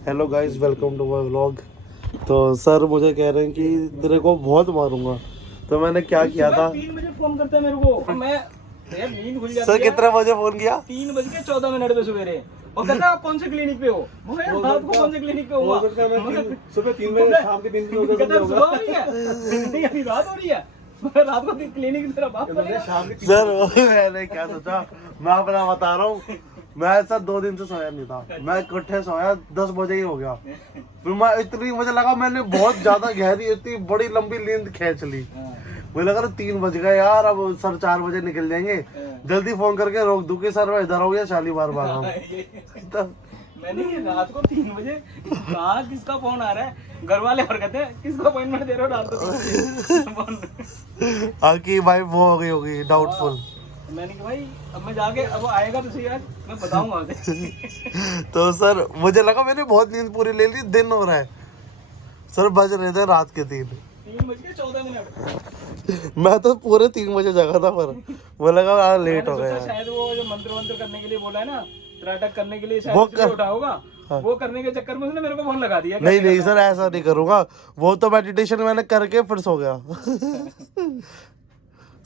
Hello guys, welcome to my vlog. तो sir मुझे कह रहे हैं कि तेरे को बहुत मारूंगा। तो मैंने क्या किया था, 3 बजे फोन करता है मेरे को। मैं यार नींद खुल जाती सर है। कितने बजे फोन किया? 3:14 पे सवेरे। और कहता है आप कौन से क्लिनिक पे हो? मैं कहा, यार रात को कौन से क्लिनिक पे हुआ? सुबह 3 बजे, शाम के 3 बजे कहता है सुबह हो रही है नहीं अभी रात हो रही है। मैं कहा, रात को क्लिनिक तेरा बाप करेगा। सर मैंने क्या सोचा, मैं अपना बता रहा हूँ। मैं ऐसा 2 दिन से सोया नहीं था। मैं इकट्ठे सोया 10 बजे ही हो गया। फिर मैं इतनी, मुझे लगा मैंने बहुत ज्यादा गहरी, इतनी बड़ी लंबी नींद खींच ली। मुझे लगा 3 बज गए यार, अब सर 4 बजे निकल जाएंगे। जल्दी फोन करके रोक दूं कि सर मैं इधर हो गया, शालीमार भागा हूँ। तब मैंने ये रात को 3 बजे कहा किसका फोन आ रहा है? घर वाले और कहते हैं किसका अपॉइंटमेंट दे रहे हो रात को 3 बजे? आकी भाई वो हो गई होगी डाउटफुल। मैंने कहा भाई अब मैं जाके अब आएगा तो सही आज मैं बताऊंगा उसे। तो सर मुझे लगा मैंने बहुत नींद पूरी ले ली, दिन हो रहा है। सर बज रहे थे रात के 3। 3:14। मैं तो पूरे 3 बजे जगा था, पर मुझे लगा यार लेट मैंने हो गया सोचा यार। शायद वो जो मंत्र वंत्र करने के लिए बोला है ना, त्राटक करने के लिए शायद वो इसलिए कर, उठा होगा। हाँ। वो करने के चक्कर में उसने मेरे को फोन लगा दिया। नहीं नहीं सर, ऐसा नहीं करूंगा। वो तो मेडिटेशन मैंने करके फिर सो गया।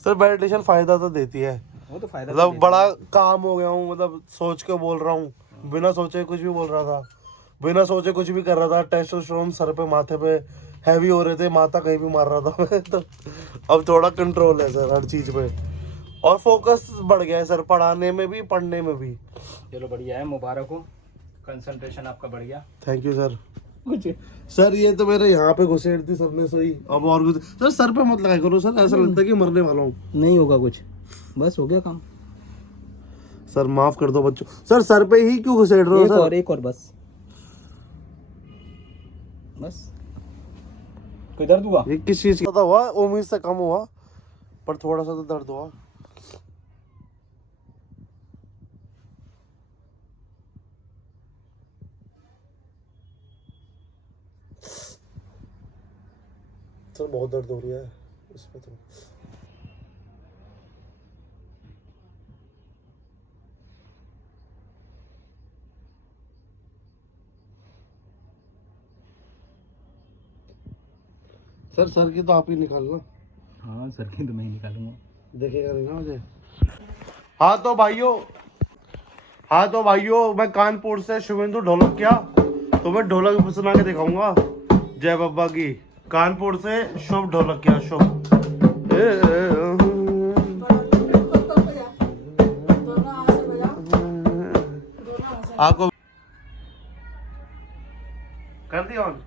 सर मेडिटेशन फायदा तो देती है। वो तो फायदा मतलब बड़ा काम हो गया हूँ, मतलब सोच के बोल रहा हूँ, बिना सोचे कुछ भी बोल रहा था, बिना सोचे कुछ भी कर रहा था। टेस्टोस्टेरोन सर पे माथे पे हैवी हो रहे थे, माथा कहीं भी मार रहा था मैं। तो अब थोड़ा कंट्रोल है सर हर चीज पे, और फोकस बढ़ गया है सर, पढ़ाने में भी पढ़ने में भी। चलो बढ़िया है, मुबारक हो, कंसंट्रेशन आपका बढ़ गया। Thank you sir. कुछ सर ये तो मेरे यहाँ पे घुसेड़ थी सबने सोई, अब और कुछ सर पे मत लगाया करो सर, ऐसा लगता है कि मरने वाला हूँ। नहीं होगा कुछ, बस हो गया काम। सर माफ कर दो बच्चों। सर पे ही क्यों घुसेड़ रहे हो सर? एक और बस बस। कोई दर्द हुआ? ये किस चीज का हुआ? उम्मीद से कम हुआ, पर थोड़ा सा तो दर्द हुआ। सर बहुत दर्द हो रहा है इसमें तो। सर की तो आप ही निकालना। हाँ सर की तो मैं ही निकालूंगा। देखेगा नहीं ना मुझे। हाँ तो भाइयों, हाँ तो भाइयों, मैं कानपुर से शुभेंदु ढोलकिया, तो मैं ढोलक सुना के दिखाऊंगा जय बाबा की। कानपुर से शुभ ढोलकिया, शुभ। आपको कर दिया ऑन।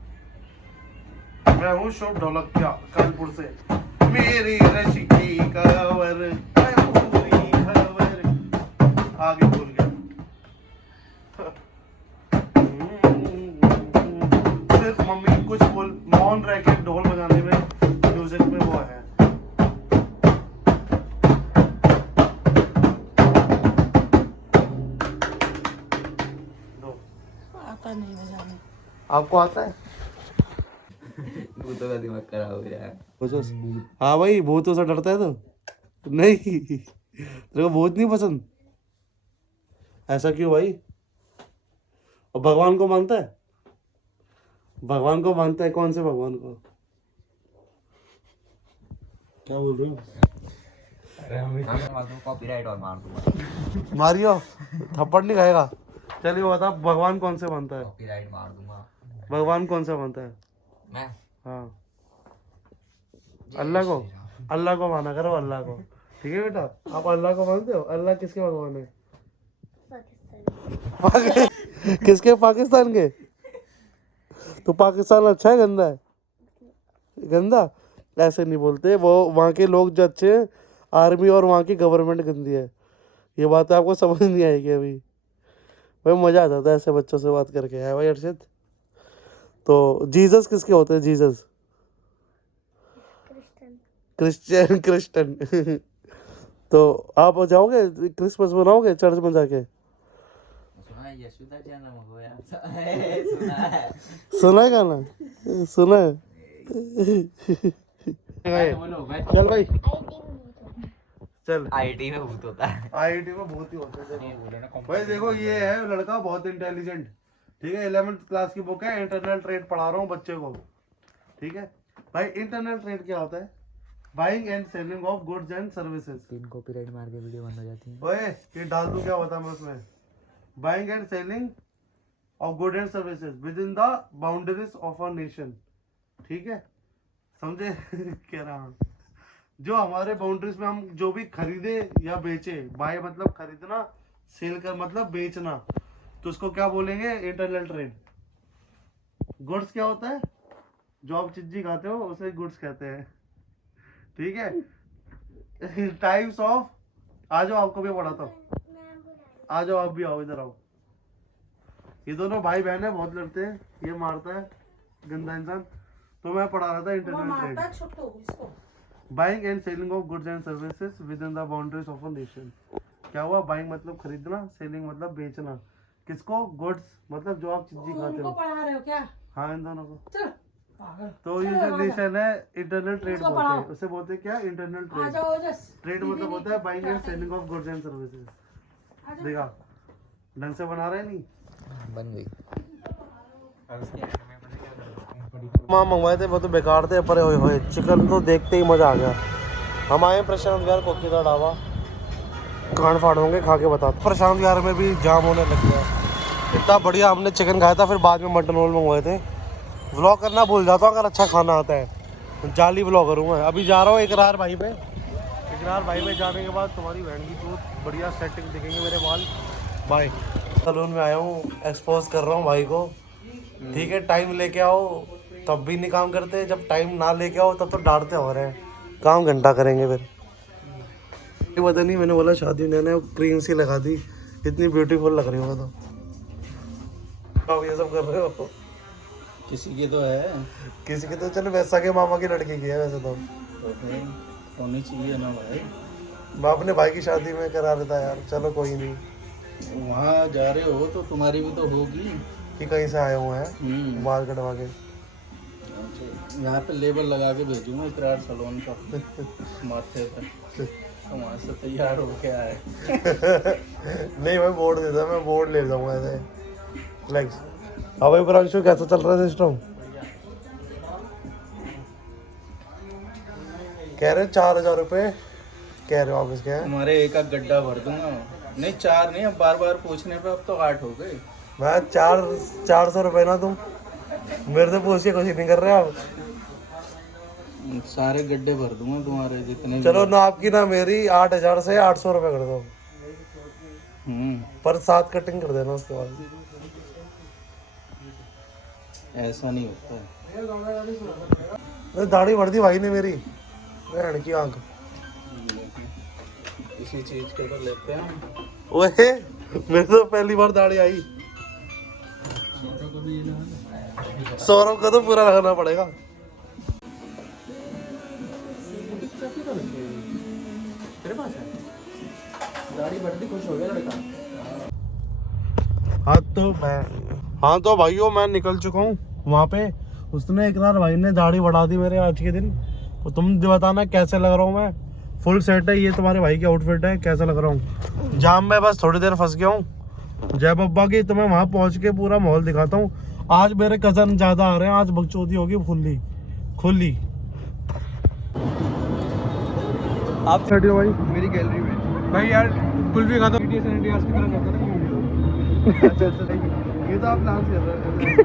मैं हूँ शुभ ढोलकिया कानपुर से। मेरी रश की खबर है पूरी खबर, आगे भूल गया। सिर्फ मम्मी कुछ बोल, मौन रह के ढोल बजाने में, म्यूजिक में वो है। आता नहीं बजाने। आपको आता है? भूतों का दिमाग खराब हो गया है। हाँ भाई, भूतों से डरता है तो नहीं? तेरे को भूत नहीं पसंद? ऐसा क्यों भाई? और भगवान को मानता है? भगवान को मानता है? कौन से भगवान को? क्या बोल रहे हो? कॉपीराइट और मार दूंगा। मारियो, थप्पड़ नहीं खाएगा। चलिए बता, भगवान कौन से मानता है? कॉपीराइट मार दूंगा भगवान कौन से मानता है? मैं। हाँ, अल्लाह को। अल्लाह को माना करो, अल्लाह को। ठीक है बेटा, आप अल्लाह को मानते हो? अल्लाह किसके भगवान है? किसके? पाकिस्तान के? तो पाकिस्तान अच्छा है गंदा है? गंदा ऐसे नहीं बोलते, वो वहाँ के लोग जो अच्छे हैं, आर्मी और वहाँ की गवर्नमेंट गंदी है। ये बात आपको समझ नहीं आएगी अभी। भाई मजा आ जाता है ऐसे बच्चों से बात करके, है भाई अर्षित? तो जीसस किसके होते हैं? Jesus Christian, Christian. तो आप जाओगे क्रिसमस मनाओगे चर्च में जाके? यशोदा जन्म हुआ सुना है। सुना है गाना? सुना है? चल भाई, चल। आईटी में भूत होता है। आईआईटी में भूत ही होते हैं। भाई देखो, ये है लड़का बहुत इंटेलिजेंट, ठीक है, 11th क्लास की बुक है, इंटरनल ट्रेड पढ़ा रहा हूँ बच्चे को। ठीक है भाई, इंटरनल ट्रेड क्या होता है? Buying and selling of goods and services. 3 copyright मार के वीडियो बंद हो जाती है। ओए ये डाल दूं क्या बता मैं उसमें? Buying and selling of good and services within the boundaries of a nation. ठीक है, समझे? कह रहा हूँ जो हमारे बाउंड्रीज में हम जो भी खरीदे या बेचे, बाय मतलब खरीदना, सेल कर मतलब बेचना, तो उसको क्या बोलेंगे? Internal trade. गुड्स क्या होता है? जो आप चीज़ी खाते हो उसे गुड्स कहते हैं। ठीक है, टाइप्स ऑफ, आ जाओ आपको भी पढ़ाता हूँ, आ जाओ आप भी आओ, इधर आओ। ये दोनों भाई बहन है, बहुत लड़ते हैं, ये मारता है गंदा इंसान, तो मैं पढ़ा रहा था इंटरनल ट्रेड। छोटू इसको buying and selling of goods and services within the boundaries of a nation. क्या हुआ? बाइंग मतलब खरीदना, सेलिंग मतलब बेचना। किसको? गुड्स मतलब जो आप चीज़ी खाते उनको हो। पढ़ा रहे हो क्या? हाँ, इन दोनों को। चल पागल। तो ये जो नेशन है इंटरनल ट्रेड उसको बोलते हैं, पढ़ाओ। उसे बोलते हैं क्या? इंटरनल आ ट्रेड। जाओ ओजस। ट्रेड मतलब होता है buying and selling of goods and services. देखा ढंग से बना रहे नहीं? बन गई। माँ मंगवाए थे वो तो बेकार थे, पर होए होए चिकन तो देखते ही मज़ा आ गया। हम आए प्रशांत विहार कोकीदा ढाबा, कान फाड़ोंगे खा के बता। प्रशांत विहार में भी जाम होने लग गया, इतना बढ़िया हमने चिकन खाया था, फिर बाद में मटन रोल मंगवाए थे। व्लॉग करना भूल जाता हूँ अगर अच्छा खाना आता है, जाली व्लॉगर हूँ मैं। अभी जा रहा हूँ इकरार भाई पे, इकरार भाई पे जाने के बाद तुम्हारी बहन की चूत बढ़िया सेटिंग दिखेंगे मेरे बाल। बाय। सलून में आया हूँ, एक्सपोज कर रहा हूँ भाई को। ठीक है, टाइम लेके आओ तब भी नहीं काम करते, जब टाइम ना लेके आओ तब तो डांटते हो रहे हैं। काम घंटा करेंगे फिर। पता नहीं, मैंने बोला शादी में मैंने क्रीम सी लगा दी, इतनी ब्यूटीफुल लग रही हो तो। आप ये सब कर रहे हो? किसी की तो है, किसी के तो चलो, वैसा के मामा की लड़की की है वैसे तो। होनी चाहिए ना भाई। बाप ने भाई की शादी में करा देता यार, चलो कोई नहीं। वहाँ जा रहे हो तो तुम्हारी भी तो होगी। कि कहीं से आए हुए हैं बाल कटवा के। यहाँ पे लेबल लगा के भेजूंगा इकरार सलोन का माथे पे, तो वहाँ से तैयार हो के आए। नहीं मैं बोर्ड देता, मैं बोर्ड ले जाऊंगा ऐसे फ्लेक्स। हाँ भाई प्रांशु, कैसा चल रहा है सिस्टम? कह रहे 4,000 रुपये कह रहे हो आप इसके? तुम्हारे एक आध गड्ढा भर दूंगा। नहीं 4 नहीं, अब बार बार पूछने पे अब तो 8 हो गए। मैं 400 रुपये ना, तुम मेरे से पूछ के कुछ नहीं कर रहे आप। सारे गड्ढे भर दूंगा तुम्हारे जितने। चलो ना आपकी ना मेरी, 8,000 से 800 रुपये कर दो, पर 7 कटिंग कर देना उसके बाद। ऐसा नहीं होता। दाढ़ी बढ़ दी भाई ने मेरी, बहन की आंख। इसी चीज के तो लेते हैं। ओए मेरे तो पहली बार दाढ़ी आई। सौरभ का तो पूरा लगाना पड़ेगा। तेरे पास है दाढ़ी बढ़ दी, खुश हो गया लड़का। हाँ तो भाइयों मैं निकल चुका हूँ वहाँ पे। उसने इकरार भाई ने दाढ़ी बढ़ा दी मेरे आज के दिन। तो तुम बताना कैसे लग रहा हूँ मैं। फुल सेट है, ये तुम्हारे भाई की आउटफिट है, कैसा लग रहा हूँ। जाम में बस थोड़ी देर फंस गया हूँ जय बब्बा की, तो मैं वहाँ पहुँच के पूरा माहौल दिखाता हूँ। आज मेरे कज़न ज़्यादा आ रहे हैं, आज बकचोदी होगी खुली। आप बैठे हो भाई मेरी गैलरी में भाई यार, कुल्फी खाता की तरह करता है। ये तो आप डांस कर रहे हो,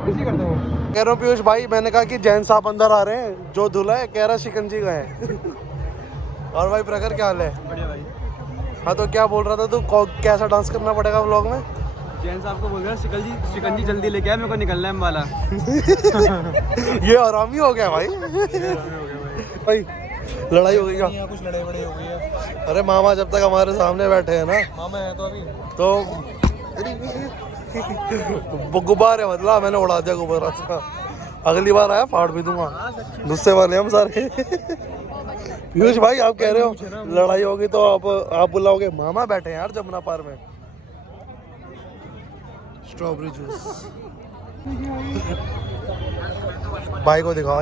इसी करता हूँ। कह रहा हूँ पीयूष भाई, मैंने कहा कि जैन साहब अंदर आ रहे हैं, जो दूल्हा है कह रहा शिकंजी का है। और भाई प्रखर क्या हाल है? बढ़िया भाई। हाँ तो क्या बोल रहा था तू, कैसा डांस करना पड़ेगा व्लॉग में? जैन साहब को बोल रहा शिकंजी जल्दी लेके आए, मेरे को निकलना है अम्बाला। ये आराम ही हो गया भाई। भाई लड़ाई हो गई क्या? कुछ लड़ाई बड़ी हो गई है। अरे मामा जब तक हमारे सामने बैठे हैं ना, मामा है तो अभी तो गुब्बारे बदला, मैंने उड़ा दिया गुब्बारा सा। अगली बार आया फाड़ भी दूंगा, गुस्से वाले हम सारे। पीयूष भाई आप कह रहे हो लड़ाई होगी तो आप बुलाओगे? मामा बैठे हैं यार जमुना पार में। स्ट्रॉबेरी जूस भाई को दिखाओ।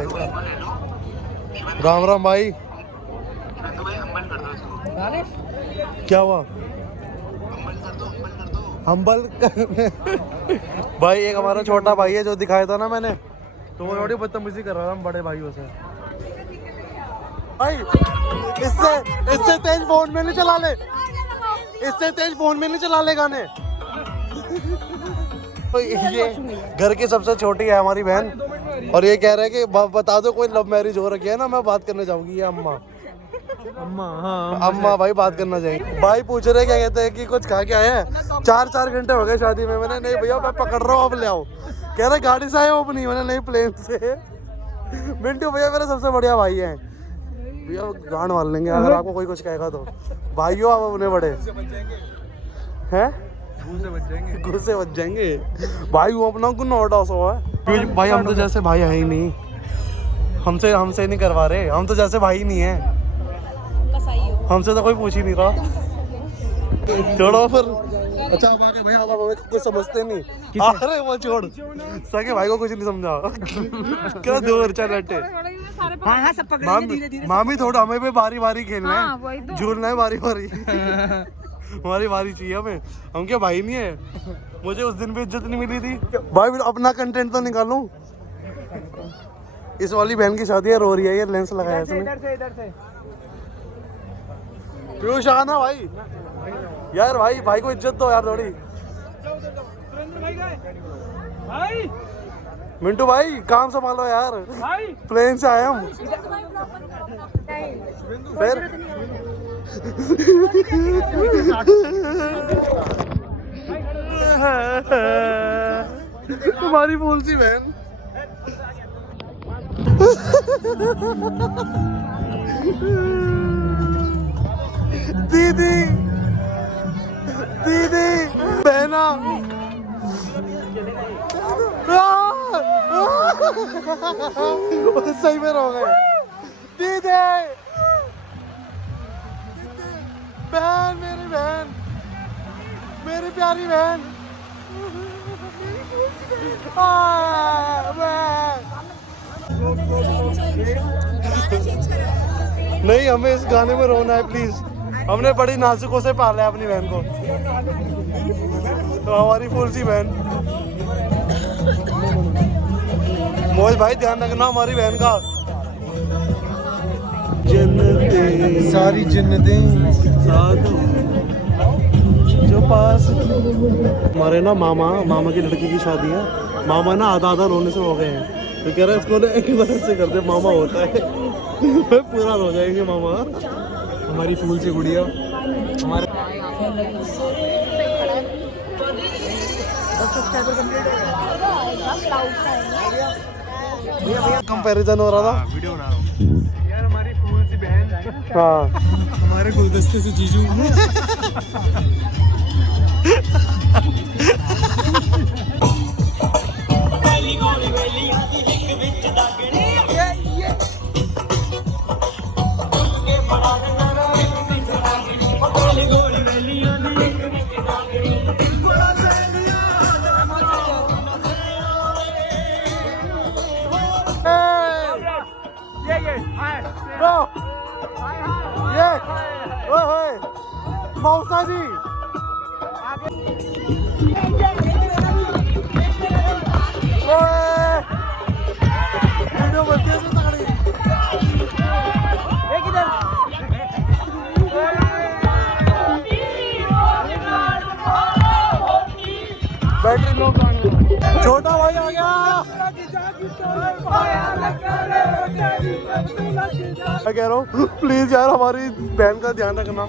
राम राम भाई। क्या हुआ? हम्बल भाई एक हमारा छोटा भाई है जो दिखाया था ना मैंने, तो वो थोड़ी बदतमीजी कर रहा था हम बड़े भाइयों से। भाई इससे तेज फोन में नहीं चला ले, इससे तेज फोन में नहीं चला ले गाने। तो ये घर की सबसे छोटी है हमारी बहन, और ये कह रहे हैं कि बता दो कोई लव मैरिज हो रखी है ना, मैं बात करने जाऊंगी। ये अम्मा अम्मा भाई बात करना चाहिए। भाई पूछ रहे क्या कहते हैं कि कुछ खा के आए हैं। 4 घंटे हो गए शादी में। मैंने नहीं भैया मैं पकड़ रहा हूँ, अब ले आओ। कह रहे गाड़ी से आए हो अपनी, मैंने नहीं प्लेन से। मिंटू भैया मेरा सबसे बढ़िया भाई है भैया, गांड मार लेंगे अगर आपको कोई कुछ कहेगा तो। भाइयों आप अपने बड़े हैं, गुस्से बच जाएंगे भाई। वो अपना गुना उड़ा सो है भाई। हम तो जैसे भाई है ही नहीं, हमसे नहीं करवा रहे। हम तो जैसे भाई नहीं है, हमसे तो कोई पूछ ही नहीं रहा। छोड़ो फिर। अच्छा अब आगे भाई, आप हमें कुछ समझते नहीं। अरे वो छोड़, सके भाई को कुछ नहीं समझा। क्या दूर चल हटे। मामी थोड़ा हमें भी बारी बारी खेलना है, झूलना है बारी बारी। हमारी बारी चाहिए हमें, हम क्या भाई नहीं है। मुझे उस दिन भी इज्जत नहीं मिली थी भाई। अपना कंटेंट तो निकालूं। इस वाली बहन की शादी है, रो रही है, ये लेंस लगाया इसने। पीयूष आना भाई, यार भाई को इज्जत दो यार थोड़ी। मिंटू भाई काम संभालो यार, प्लेन से आए हम। फिर तुम्हारी फूल सी बहन। दीदी बहना। सही में रो गए। दीदी बहन, मेरी प्यारी बहन। नहीं हमें इस गाने में रोना है प्लीज। हमने बड़ी नाजुकों से पाला है अपनी बहन को, तो हमारी फूल सी बहन। मोहित भाई ध्यान रखना हमारी बहन का। जन्नतें सारी जन्नतें साधु जो पास। हमारे ना मामा की लड़की की शादी है। मामा ना आधा रोने से हो गए हैं, तो कह रहे इसको ना एक बार से कर दे, मामा होता है। पूरा रो जाएंगे मामा। हमारी फूल सी गुड़िया। हमारे कंपैरिजन हो रहा था। वीडियो बना यार। हमारी फूल सी बहन, हाँ हमारे गुलदस्ते से जीजू। मौसा जी वीडियो बनती है तगड़ी। Battery low. छोटा भाई आ गया। मैं कह रहा हूँ प्लीज यार हमारी बहन का ध्यान रखना।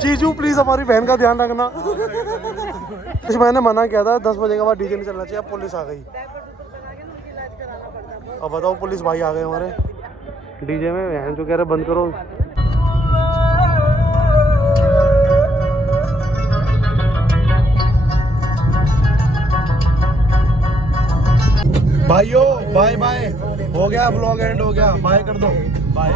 जीजू प्लीज हमारी बहन का ध्यान रखना। मैंने मना किया था 10 बजे के बाद डीजे नहीं चलना चाहिए। अब पुलिस आ गई। अब बताओ पुलिस भाई आ गए हमारे डीजे में। बहन जो कह रहे बंद करो। भाइयों बाय बाय, हो गया व्लॉग एंड हो गया। बाय कर दो, बाय।